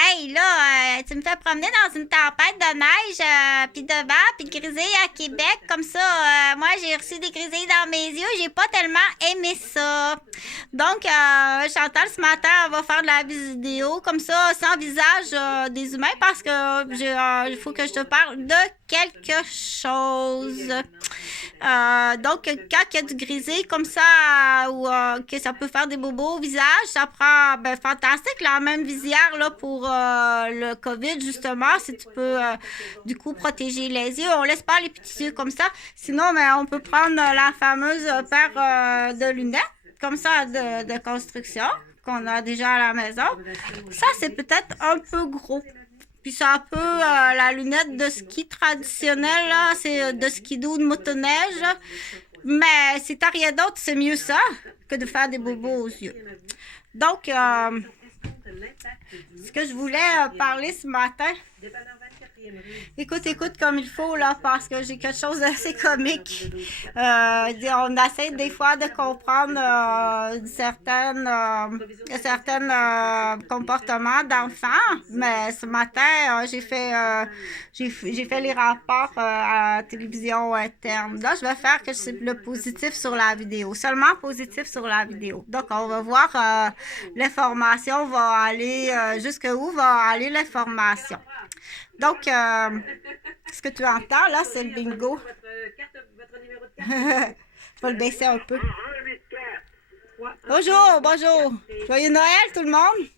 Hey, là, tu me fais promener dans une tempête de neige, puis de vent, puis de grisaille à Québec, comme ça. Moi, j'ai reçu des grisailles dans mes yeux, j'ai pas tellement aimé ça. Donc, Chantal, ce matin, on va faire de la vidéo, comme ça, sans visage des humains, parce que il faut que je te parle de quelque chose. Donc, quand il y a du grisé comme ça, ou que ça peut faire des bobos au visage, ça prend, ben, fantastique, la même visière là, pour le COVID, justement, si tu peux, du coup, protéger les yeux. On laisse pas les petits yeux comme ça. Sinon, ben, on peut prendre la fameuse paire de lunettes, comme ça, de construction, qu'on a déjà à la maison. Ça, c'est peut-être un peu gros. Puis c'est un peu la lunette de ski traditionnelle, là. C'est de skidoo de motoneige. Mais si t'as rien d'autre, c'est mieux ça que de faire des bobos aux yeux. Donc, ce que je voulais parler ce matin, écoute comme il faut, là, parce que j'ai quelque chose d'assez comique. On essaie des fois de comprendre certains comportements d'enfants, mais ce matin, j'ai fait les rapports à la télévision interne. Là, je vais faire que c'est le positif sur la vidéo, seulement positif sur la vidéo. Donc, on va voir l'information va aller, jusqu'où va aller l'information. Donc, ce que tu entends là, c'est le bingo. Je vais le baisser un peu. Bonjour, bonjour. Joyeux Noël tout le monde.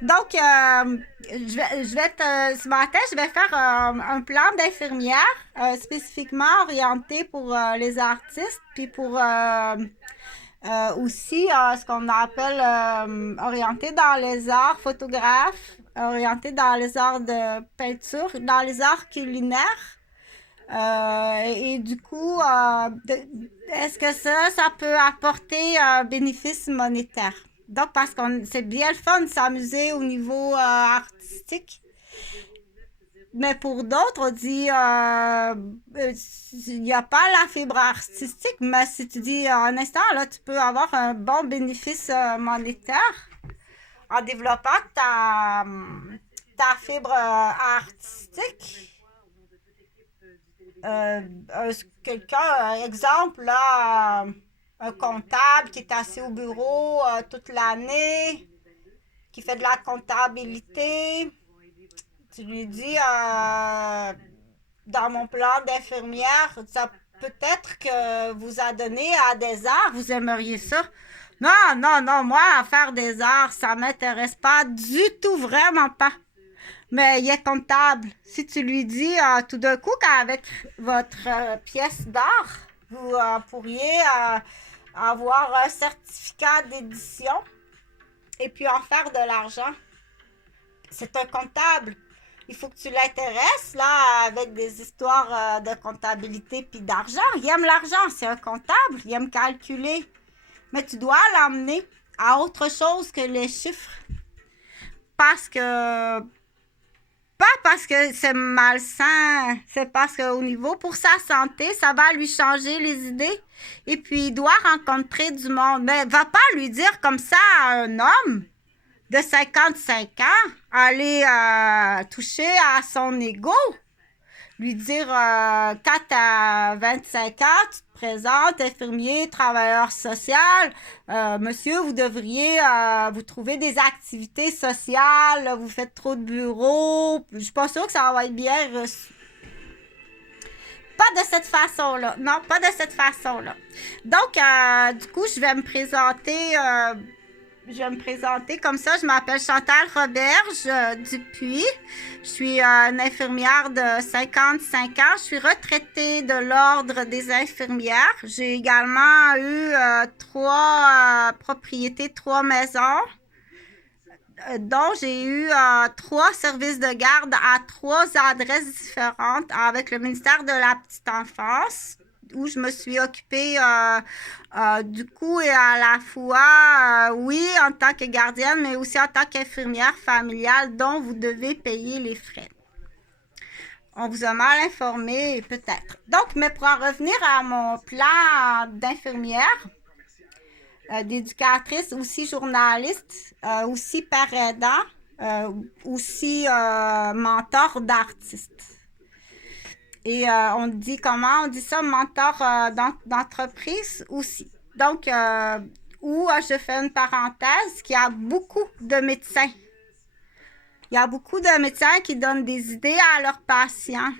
Donc, ce matin, je vais faire un plan d'infirmière spécifiquement orienté pour les artistes, puis pour aussi ce qu'on appelle orienté dans les arts photographes, orienté dans les arts de peinture, dans les arts culinaires. Et du coup, est-ce que ça peut apporter un bénéfice monétaire? Donc, parce que c'est bien le fun de s'amuser au niveau artistique. Mais pour d'autres, on dit, il n'y a pas la fibre artistique, mais si tu dis un instant, là, tu peux avoir un bon bénéfice monétaire en développant ta fibre artistique. Quelqu'un, exemple, là, un comptable qui est assis au bureau toute l'année, qui fait de la comptabilité, tu lui dis, dans mon plan d'infirmière, ça peut-être que vous a donné à des arts, vous aimeriez ça. Non, non, non, moi, à faire des arts, ça m'intéresse pas du tout, vraiment pas. Mais il est comptable. Si tu lui dis tout d'un coup qu'avec votre pièce d'art, vous pourriez avoir un certificat d'édition et puis en faire de l'argent. C'est un comptable. Il faut que tu l'intéresses là avec des histoires de comptabilité puis d'argent. Il aime l'argent, c'est un comptable, il aime calculer. Mais tu dois l'emmener à autre chose que les chiffres. Parce que pas parce que c'est malsain, c'est parce qu'au niveau pour sa santé, ça va lui changer les idées. Et puis, il doit rencontrer du monde. Mais va pas lui dire comme ça à un homme de 55 ans, aller toucher à son ego. Lui dire, quand tu as 25 ans, tu te présentes, infirmier, travailleur social. Monsieur, vous devriez vous trouver des activités sociales. Vous faites trop de bureaux. Je suis pas sûre que ça va être bien reçu. Pas de cette façon-là. Non, pas de cette façon-là. Donc, du coup, je vais me présenter comme ça. Je m'appelle Chantal Roberge Dupuis. Je suis une infirmière de 55 ans. Je suis retraitée de l'Ordre des infirmières. J'ai également eu trois propriétés, trois maisons, dont j'ai eu trois services de garde à trois adresses différentes avec le ministère de la Petite Enfance, où je me suis occupée du coup et à la fois, oui, en tant que gardienne, mais aussi en tant qu'infirmière familiale dont vous devez payer les frais. On vous a mal informé, peut-être. Donc, mais pour en revenir à mon plan d'infirmière, d'éducatrice, aussi journaliste, aussi père aidant, aussi mentor d'artiste. Et on dit comment? On dit ça, mentor d'entreprise aussi. Donc, je fais une parenthèse, qu'il y a beaucoup de médecins. Il y a beaucoup de médecins qui donnent des idées à leurs patients.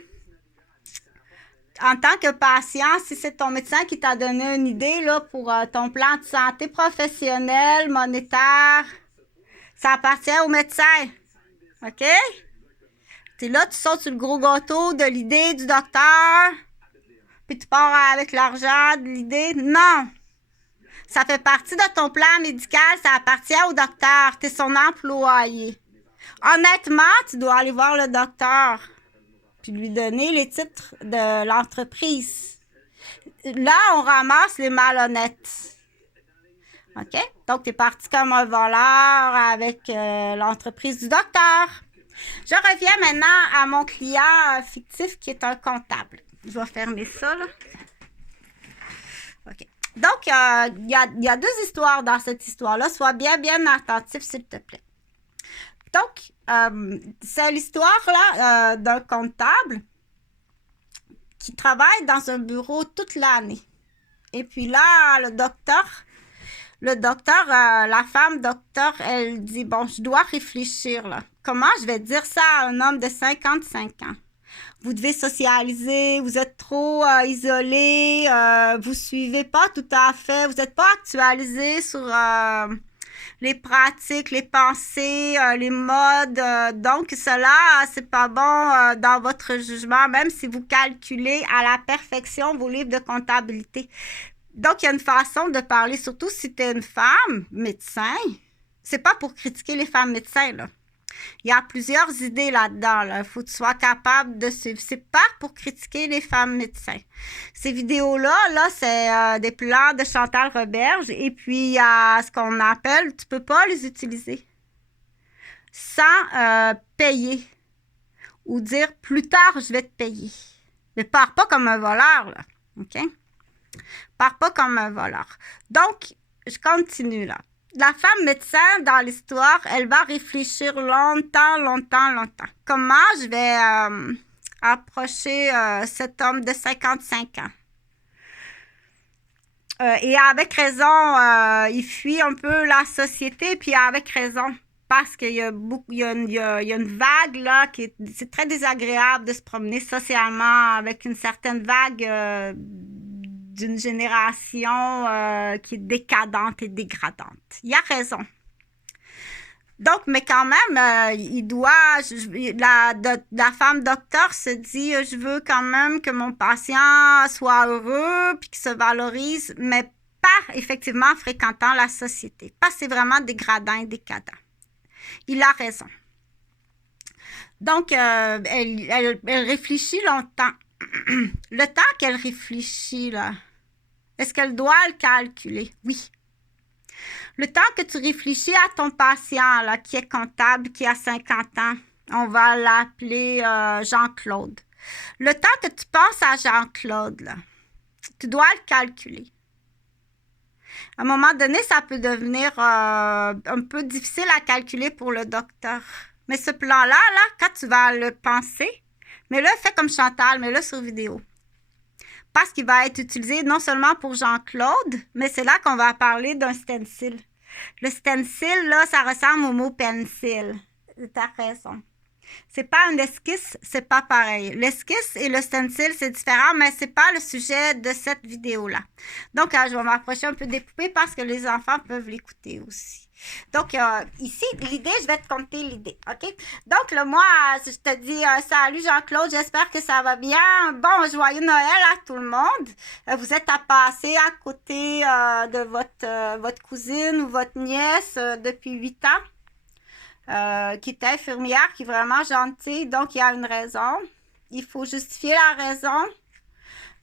En tant que patient, si c'est ton médecin qui t'a donné une idée là, pour ton plan de santé professionnel, monétaire, ça appartient au médecin. OK? T'es là, tu sautes sur le gros gâteau de l'idée du docteur, puis tu pars avec l'argent de l'idée. Non! Ça fait partie de ton plan médical, ça appartient au docteur. Tu es son employé. Honnêtement, tu dois aller voir le docteur, puis lui donner les titres de l'entreprise. Là, on ramasse les malhonnêtes. OK? Donc, tu es parti comme un voleur avec l'entreprise du docteur. Je reviens maintenant à mon client fictif qui est un comptable. Je vais fermer ça, là. OK. Donc, il y a deux histoires dans cette histoire-là. Sois bien attentif, s'il te plaît. Donc, c'est l'histoire là d'un comptable qui travaille dans un bureau toute l'année. Et puis là, la femme docteur, elle dit, bon, je dois réfléchir là. Comment je vais dire ça à un homme de 55 ans? Vous devez socialiser, vous êtes trop isolé, vous suivez pas tout à fait, vous n'êtes pas actualisé sur les pratiques, les pensées, les modes. Donc, cela, c'est pas bon dans votre jugement, même si vous calculez à la perfection vos livres de comptabilité. Donc, il y a une façon de parler, surtout si tu es une femme médecin. C'est pas pour critiquer les femmes médecins, là. Il y a plusieurs idées là-dedans. Là. Il faut que tu sois capable de suivre. C'est pas pour critiquer les femmes médecins. Ces vidéos-là, c'est des plans de Chantal Roberge. Et puis, il y a ce qu'on appelle, tu peux pas les utiliser sans payer ou dire plus tard, je vais te payer. Mais pars pas comme un voleur, là. OK? Pars pas comme un voleur. Donc, je continue là. La femme médecin, dans l'histoire, elle va réfléchir longtemps. Comment je vais approcher cet homme de 55 ans? Et avec raison, il fuit un peu la société, puis avec raison. Parce qu'il y a une vague, là, c'est très désagréable de se promener socialement avec une certaine vague d'une génération qui est décadente et dégradante. Il a raison. Donc, mais quand même, la femme docteur se dit, je veux quand même que mon patient soit heureux puis qu'il se valorise, mais pas effectivement en fréquentant la société. Pas c'est vraiment dégradant et décadent. Il a raison. Donc, elle réfléchit longtemps. Le temps qu'elle réfléchit, là, est-ce qu'elle doit le calculer? Oui. Le temps que tu réfléchis à ton patient, là, qui est comptable, qui a 50 ans, on va l'appeler Jean-Claude. Le temps que tu penses à Jean-Claude, là, tu dois le calculer. À un moment donné, ça peut devenir un peu difficile à calculer pour le docteur. Mais ce plan-là, là, quand tu vas le penser, mais là, fais comme Chantal, mets-le sur vidéo. Parce qu'il va être utilisé non seulement pour Jean-Claude, mais c'est là qu'on va parler d'un stencil. Le stencil, là, ça ressemble au mot pencil. T'as raison. C'est pas une esquisse, c'est pas pareil. L'esquisse et le stencil, c'est différent, mais c'est pas le sujet de cette vidéo-là. Donc, je vais m'approcher un peu des poupées parce que les enfants peuvent l'écouter aussi. Donc, ici, l'idée, je vais te compter l'idée, OK? Donc, là, moi, je te dis salut Jean-Claude, j'espère que ça va bien. Bon, joyeux Noël à tout le monde. Vous êtes à passer à côté de votre cousine ou votre nièce depuis 8 ans, qui est infirmière, qui est vraiment gentille. Donc, il y a une raison. Il faut justifier la raison.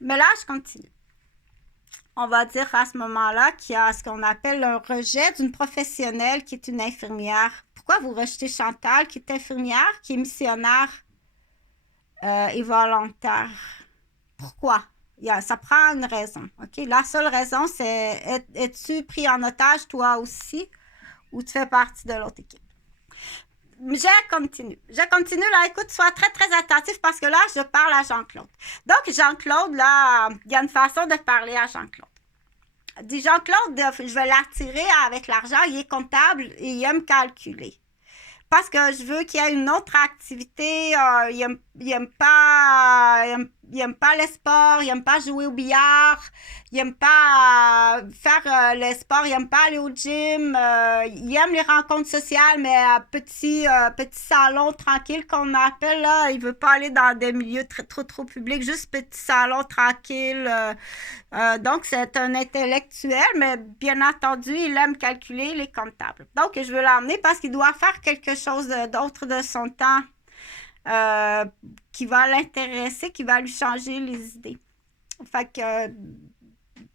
Mais là, je continue. On va dire à ce moment-là qu'il y a ce qu'on appelle un rejet d'une professionnelle qui est une infirmière. Pourquoi vous rejetez Chantal, qui est infirmière, qui est missionnaire et volontaire? Pourquoi? Ça prend une raison. OK? La seule raison, c'est es-tu pris en otage toi aussi ou tu fais partie de l'autre équipe? Je continue. Je continue, là, écoute, sois très, très attentif parce que là, je parle à Jean-Claude. Donc, Jean-Claude, là, il y a une façon de parler à Jean-Claude. Dit Jean-Claude, je vais l'attirer avec l'argent, il est comptable et il aime calculer. Parce que je veux qu'il y ait une autre activité. Il aime pas les sports, il aime pas jouer au billard, il aime pas faire les sports, il aime pas aller au gym, il aime les rencontres sociales, mais petit salon tranquille qu'on appelle là, il veut pas aller dans des milieux trop publics, juste petit salon tranquille. Donc, c'est un intellectuel, mais bien entendu, il aime calculer, il est comptable. Donc, je veux l'emmener parce qu'il doit faire quelque chose d'autre de son temps qui va l'intéresser, qui va lui changer les idées. Fait que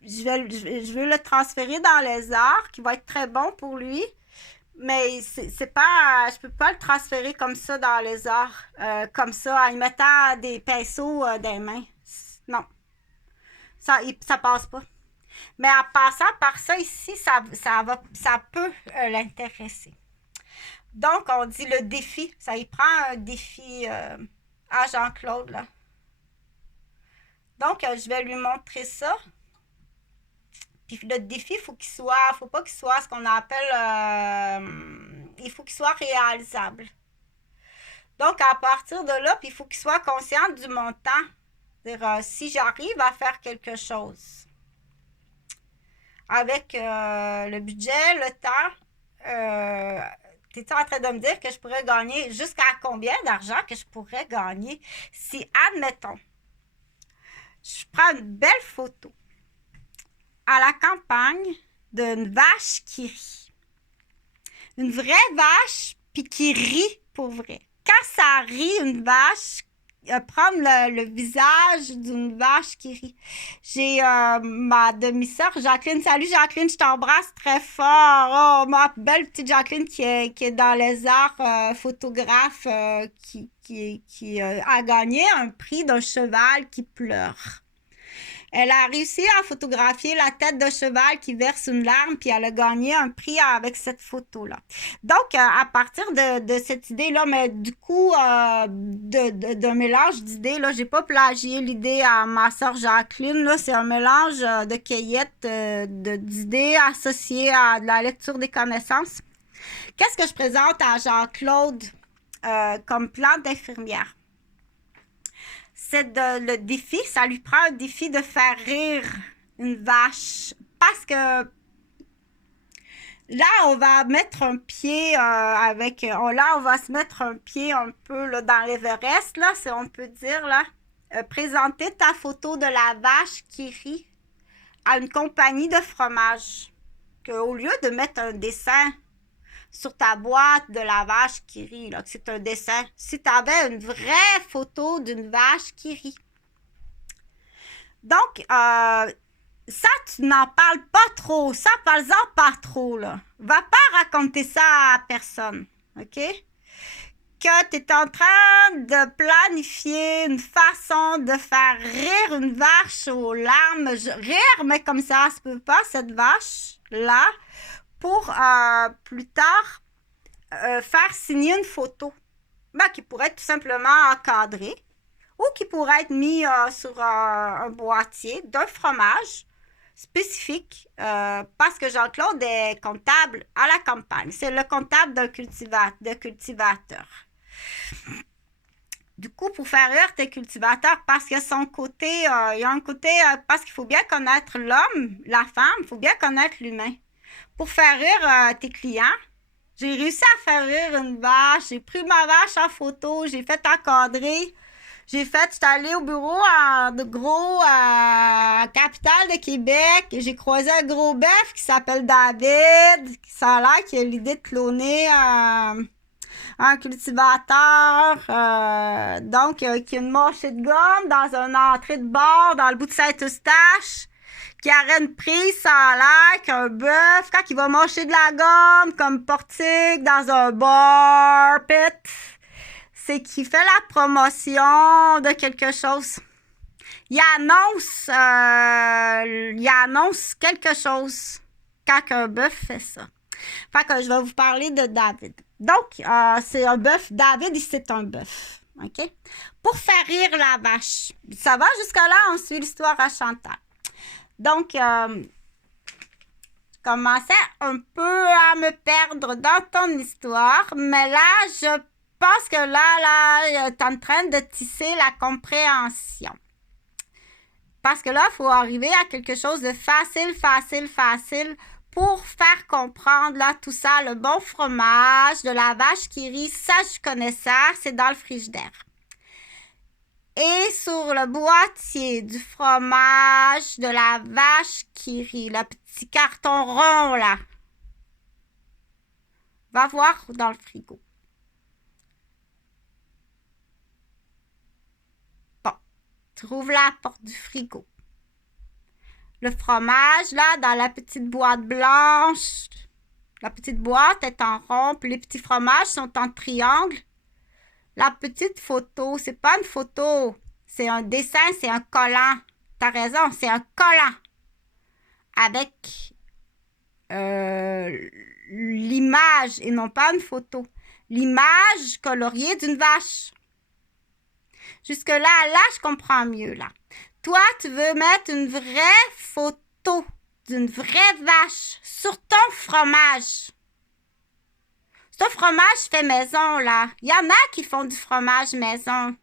je vais le transférer dans les arts, qui va être très bon pour lui. Mais c'est pas, je peux pas le transférer comme ça dans les arts, comme ça, en y mettant des pinceaux dans les mains. Non. Ça passe pas. Mais en passant par ça ici, ça peut l'intéresser. Donc, on dit le défi. Ça y prend un défi à Jean-Claude, là. Donc, je vais lui montrer ça. Puis le défi, faut pas qu'il soit ce qu'on appelle, il faut qu'il soit réalisable. Donc, à partir de là, puis il faut qu'il soit conscient du montant. C'est-à-dire, si j'arrive à faire quelque chose avec le budget, le temps, tu es en train de me dire que je pourrais gagner jusqu'à combien d'argent que je pourrais gagner si, admettons, je prends une belle photo à la campagne d'une vache qui rit. Une vraie vache, puis qui rit pour vrai. Quand ça rit, une vache, prendre le visage d'une vache qui rit. J'ai ma demi-sœur Jacqueline. Salut Jacqueline, je t'embrasse très fort. Oh, ma belle petite Jacqueline qui est dans les arts, photographe, qui a gagné un prix d'un cheval qui pleure. Elle a réussi à photographier la tête d'un cheval qui verse une larme, puis elle a gagné un prix avec cette photo-là. Donc, à partir de cette idée-là, mais du coup, d'un mélange d'idées, là, j'ai pas plagié l'idée à ma sœur Jacqueline, là, c'est un mélange de cueillettes, d'idées associées à de la lecture des connaissances. Qu'est-ce que je présente à Jean-Claude comme plan d'infirmière? C'est le défi, ça lui prend un défi de faire rire une vache. Parce que là, on va mettre un pied là, on va se mettre un pied un peu là, dans l'Everest, là, si on peut dire, là. Présenter ta photo de la vache qui rit à une compagnie de fromage. Au lieu de mettre un dessin sur ta boîte de la vache qui rit, là, que c'est un dessin. Si tu avais une vraie photo d'une vache qui rit. Donc, ça, tu n'en parles pas trop. Ça, parle-en pas trop, là. Va pas raconter ça à personne, OK? Que tu es en train de planifier une façon de faire rire une vache aux larmes. Rire, mais comme ça se peut pas, cette vache-là, pour plus tard faire signer une photo qui pourrait être tout simplement encadrée ou qui pourrait être mis sur un boîtier d'un fromage spécifique parce que Jean-Claude est comptable à la campagne. C'est le comptable d'un cultivateur. Du coup, pour faire rire tes cultivateurs, parce qu'il y a son côté, il y a un côté, parce qu'il faut bien connaître l'homme, la femme, il faut bien connaître l'humain. Pour faire rire tes clients, j'ai réussi à faire rire une vache. J'ai pris ma vache en photo, j'ai fait encadrer. J'étais allée au bureau capitale de Québec. J'ai croisé un gros bœuf qui s'appelle David. Ça a l'air qu'il a l'idée de cloner un cultivateur. Donc, qui a une marchée de gomme dans une entrée de bar dans le bout de Saint-Eustache. Qui aurait une prise, ça a l'air qu'un bœuf, quand il va manger de la gomme comme portique dans un bar pit, c'est qu'il fait la promotion de quelque chose. Il annonce quelque chose quand un bœuf fait ça. Fait que je vais vous parler de David. Donc, c'est un bœuf. David, c'est un bœuf. OK? Pour faire rire la vache. Ça va jusque-là? On suit l'histoire à Chantal. Donc, je commençais un peu à me perdre dans ton histoire, mais là, je pense que là, tu es en train de tisser la compréhension. Parce que là, il faut arriver à quelque chose de facile pour faire comprendre là tout ça, le bon fromage de la vache qui rit, ça je connais ça, c'est dans le frigidaire. Et sur le boîtier du fromage de la vache qui rit, le petit carton rond là, va voir dans le frigo. Bon, tu rouvres la porte du frigo. Le fromage, là, dans la petite boîte blanche. La petite boîte est en rond, puis les petits fromages sont en triangle. La petite photo, c'est pas une photo, c'est un dessin, c'est un collant. T'as raison, c'est un collant. Avec l'image, et non pas une photo. L'image coloriée d'une vache. Jusque-là, je comprends mieux, là. Toi, tu veux mettre une vraie photo d'une vraie vache sur ton fromage. C'est un fromage fait maison, là. Il y en a qui font du fromage maison.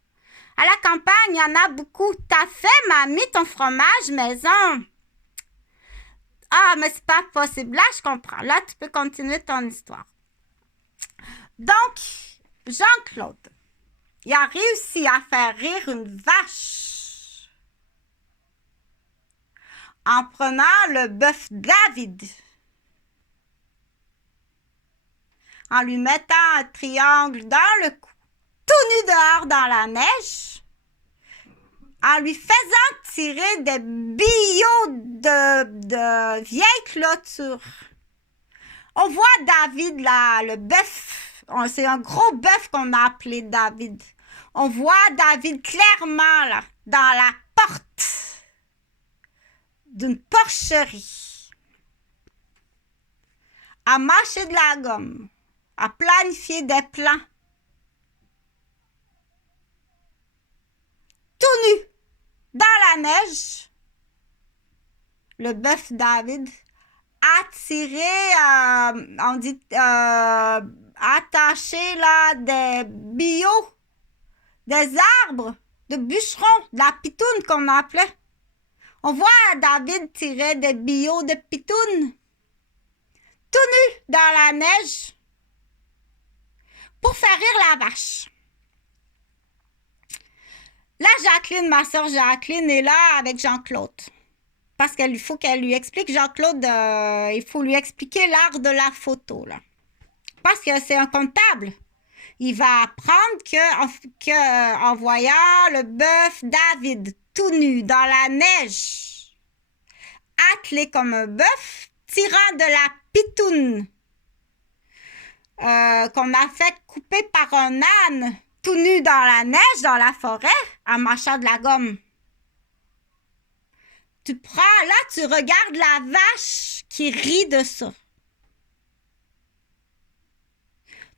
À la campagne, il y en a beaucoup. T'as fait, mamie, ton fromage maison. Ah, mais c'est pas possible. Là, je comprends. Là, tu peux continuer ton histoire. Donc, Jean-Claude, il a réussi à faire rire une vache en prenant le bœuf David, en lui mettant un triangle dans le cou, tout nu dehors dans la neige, en lui faisant tirer des billots de vieilles clôtures. On voit David là, le bœuf, c'est un gros bœuf qu'on a appelé David. On voit David clairement là, dans la porte d'une porcherie, à mâcher de la gomme, à planifier des plans, tout nu, dans la neige, le bœuf David a tiré, on dit, attaché là des billots, des arbres, de bûcherons, de la pitoune qu'on appelait. On voit David tirer des billots de pitoune, tout nu dans la neige, pour faire rire la vache. Là, Jacqueline, ma soeur Jacqueline, est là avec Jean-Claude. Parce qu'il faut qu'elle lui explique, Jean-Claude, il faut lui expliquer l'art de la photo, là. Parce que c'est un comptable. Il va apprendre que en voyant le bœuf David tout nu dans la neige, attelé comme un bœuf, tirant de la pitoune qu'on a fait couper par un âne, tout nu dans la neige, dans la forêt, en mâchant de la gomme. Tu regardes la vache qui rit de ça.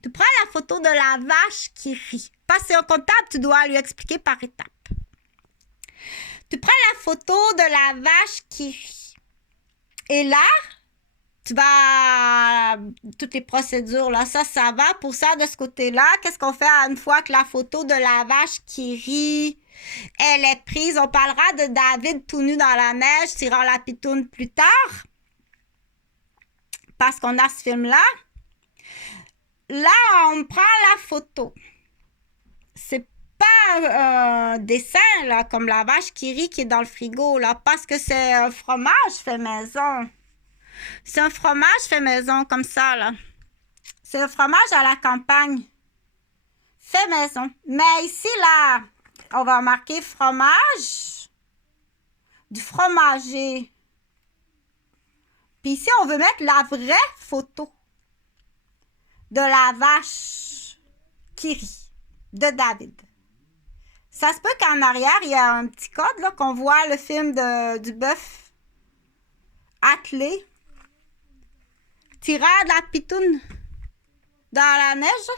Tu prends la photo de la vache qui rit. Parce que c'est un comptable, tu dois lui expliquer par étapes. Tu prends la photo de la vache qui rit. Et là, tu vas... Toutes les procédures, là, ça va. Pour ça, de ce côté-là, qu'est-ce qu'on fait une fois que la photo de la vache qui rit, elle est prise? On parlera de David tout nu dans la neige, tirant la pitoune plus tard. Parce qu'on a ce film-là. Là, on prend la photo. C'est pas un dessin, là, comme la vache qui rit qui est dans le frigo, là, parce que c'est un fromage fait maison. C'est un fromage fait maison, comme ça, là. C'est un fromage à la campagne. Fait maison. Mais ici, là, on va marquer fromage du fromager. Puis ici, on veut mettre la vraie photo de la vache qui rit, de David. Ça se peut qu'en arrière, il y a un petit code, là, qu'on voit le film du bœuf attelé, tirer de la pitoune dans la neige.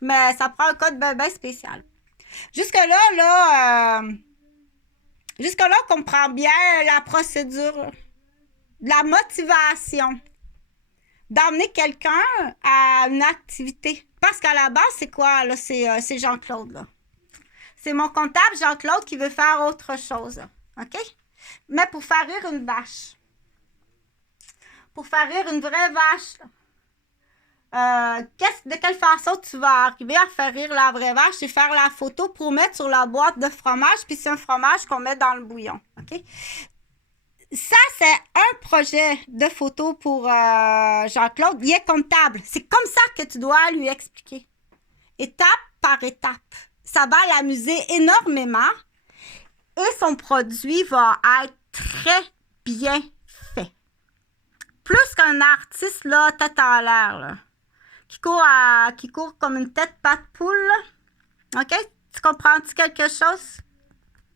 Mais ça prend un code bien spécial. Jusque-là, on comprend bien la procédure, la motivation d'emmener quelqu'un à une activité. Parce qu'à la base, c'est quoi, là? C'est Jean-Claude, là. C'est mon comptable, Jean-Claude, qui veut faire autre chose, là. OK? Mais pour faire rire une vache. Pour faire rire une vraie vache, là. De quelle façon tu vas arriver à faire rire la vraie vache? C'est faire la photo pour mettre sur la boîte de fromage, puis c'est un fromage qu'on met dans le bouillon. OK? Ça, c'est un projet de photo pour Jean-Claude. Il est comptable. C'est comme ça que tu dois lui expliquer. Étape par étape. Ça va l'amuser énormément et son produit va être très bien fait. Plus qu'un artiste, là, tête en l'air, là. Qui court comme une tête pas de poule, là. OK? Tu comprends-tu quelque chose?